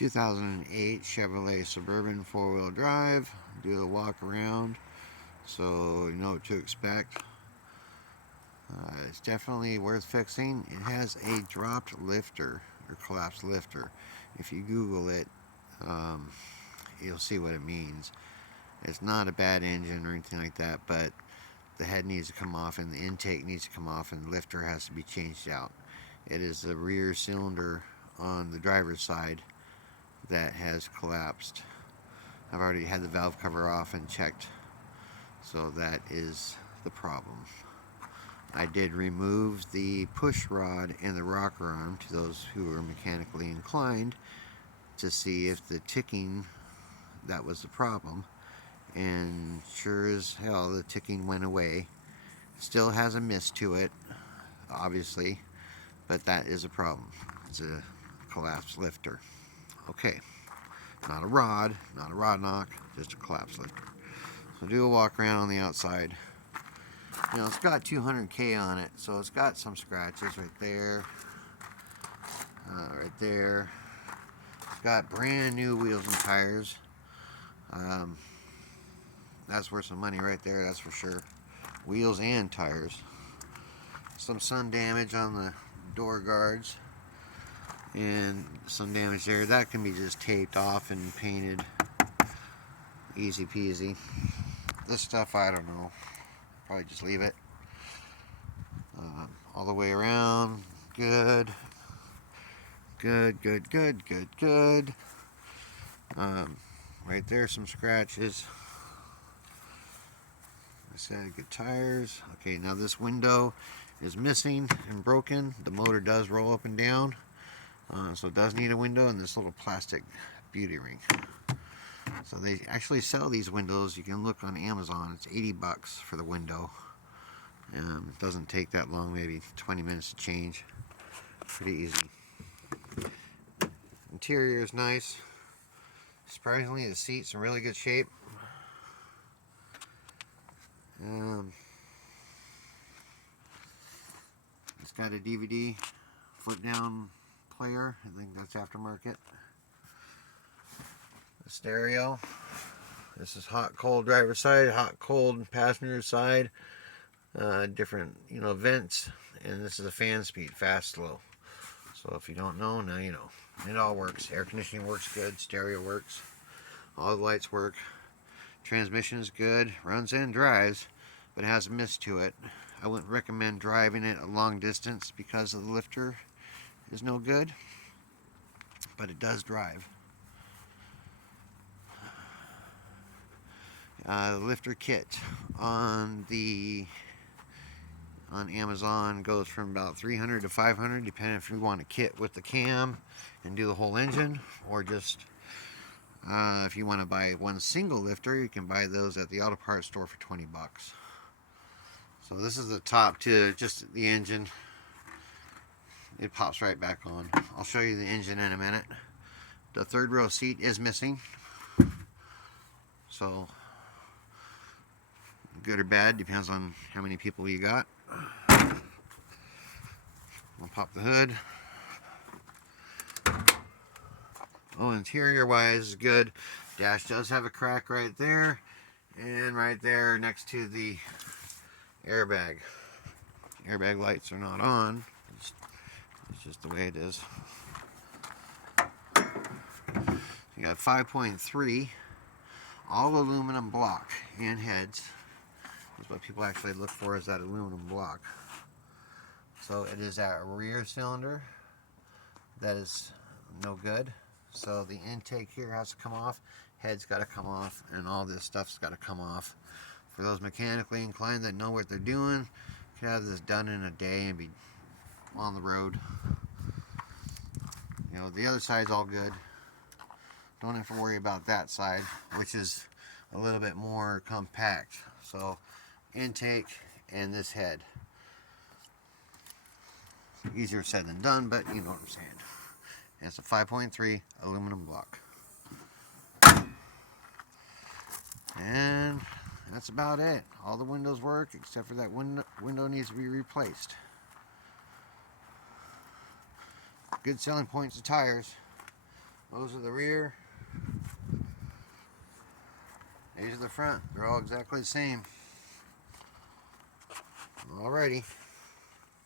2008 Chevrolet Suburban 4-wheel drive. Do the walk around so you know what to expect. It's definitely worth fixing. It has a dropped lifter or collapsed lifter. If you Google it, you'll see what it means. It's not a bad engine or anything like that, but the head needs to come off and the intake needs to come off and the lifter has to be changed out. It is the rear cylinder on the driver's side that has collapsed. I've already had the valve cover off and checked, so that is the problem. I did remove the push rod and the rocker arm to those who are mechanically inclined to see if the ticking, that was the problem, and sure as hell the ticking went away. Still has a miss to it, obviously, but that is a problem. It's a collapsed lifter. Okay, not a rod knock, just a collapsed lifter. So do a walk around on the outside. You know, it's got 200K on it, so it's got some scratches right there, right there. It's got brand new wheels and tires. That's worth some money right there, that's for sure. Wheels and tires. Some sun damage on the door guards and some damage there. That can be just taped off and painted. Easy peasy. This stuff, I don't know. Probably just leave it. All the way around. Good. Good, good, good, good, good. Right there, some scratches. I said good tires. Okay, now this window is missing and broken. The motor does roll up and down, so it does need a window and this little plastic beauty ring. So they actually sell these windows. You can look on Amazon. It's 80 bucks for the window. It doesn't take that long, maybe 20 minutes to change. Pretty easy. Interior is nice. Surprisingly, the seat's in really good shape. It's got a DVD flip down player. I think that's aftermarket. The stereo. This is hot, cold driver's side, hot, cold passenger side. Different, vents. And this is a fan speed, fast, slow. So if you don't know, now you know. It all works. Air conditioning works good. Stereo works. All the lights work. Transmission is good. Runs and drives, but has a miss to it. I wouldn't recommend driving it a long distance because the lifter is no good, but it does drive. The lifter kit on Amazon goes from about $300 to $500, depending if you want a kit with the cam and do the whole engine, or just if you want to buy one single lifter, you can buy those at the auto parts store for 20 bucks. So this is the top to just the engine. It pops right back on. I'll show you the engine in a minute. The third row seat is missing. So good or bad, depends on how many people you got. I'll pop the hood. Oh, interior wise is good. Dash does have a crack right there, and right there next to the airbag. Airbag lights are not on. It's just the way it is. You got 5.3, all aluminum block and heads. That's what people actually look for, is that aluminum block. So it is a rear cylinder that is no good. So the intake here has to come off, head's got to come off, and all this stuff's got to come off. For those mechanically inclined that know what they're doing, you can have this done in a day and be on the road. The other side's all good. Don't have to worry about that side, which is a little bit more compact. So intake and this head. Easier said than done, but you know what I'm saying. And it's a 5.3 aluminum block. And that's about it. All the windows work except for that window needs to be replaced. Good selling points of tires. Those are the rear. These are the front. They're all exactly the same. Alrighty.